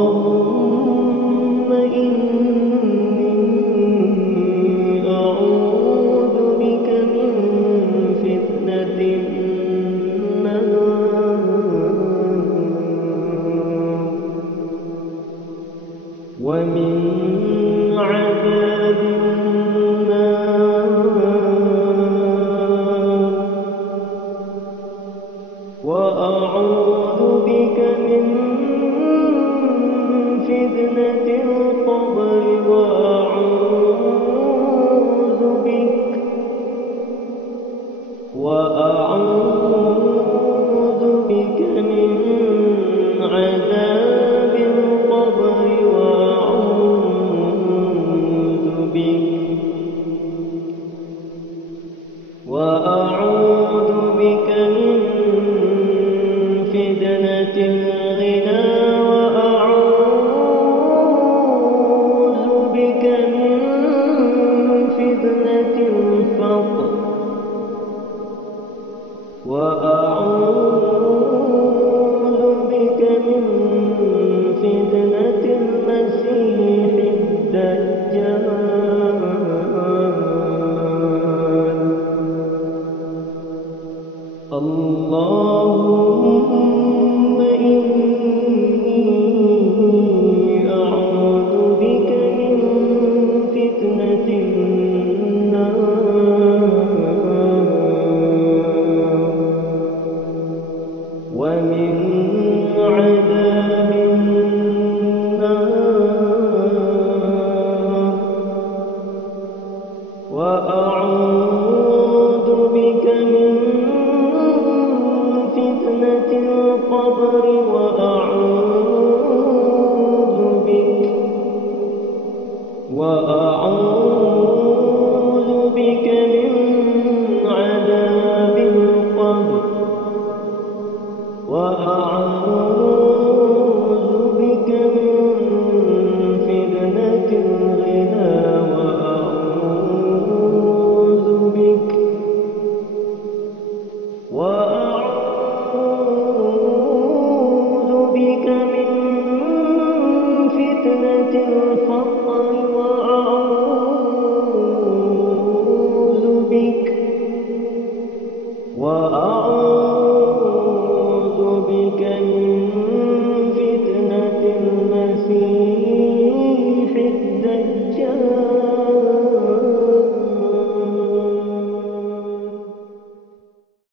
اللهم إني أعوذ بك من فتنة النار ومن عذاب النار وأعوذ بك من فتنة القبر وأعوذ بك من عذاب القبر وأعوذ بك من فتنة الغنى وأعوذ بك من فتنة الفقر وأعوذ بك من فتنة المسيح الدجال اللهم إني أعوذ بك من فتنة النار ومن عذاب النار وأعوذ